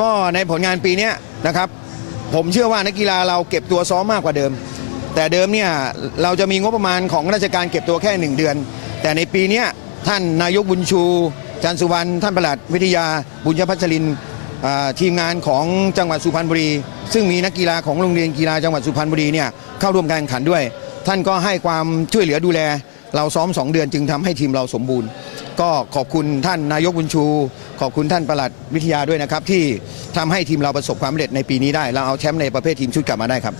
ก็ในผลงานปีนี้นะครับ ผมเชื่อว่านักกีฬาเราเก็บตัวซ้อมมากกว่าเดิม แต่เดิมเนี่ยเราจะมีงบประมาณของราชการเก็บตัวแค่หนึ่งเดือน แต่ในปีนี้ท่านนายกบุญชู จันสุวรรณท่านประหลัดวิทยาบุญยพัชรินทีมงานของจังหวัดสุพรรณบุรี ซึ่งมีนักกีฬาของโรงเรียนกีฬาจังหวัดสุพรรณบุรีเนี่ยเข้าร่วมการแข่งขันด้วย ท่านก็ให้ความช่วยเหลือดูแล เราซ้อม 2 เดือนจึงทำให้ทีมเราสมบูรณ์ ก็ขอบคุณท่านนายกบุญชู ขอบคุณท่านประหลัดวิทยาด้วยนะครับที่ทำให้ทีมเราประสบความสำเร็จในปีนี้ได้ เราเอาแชมป์ในประเภททีมชุดกลับมาได้ครับ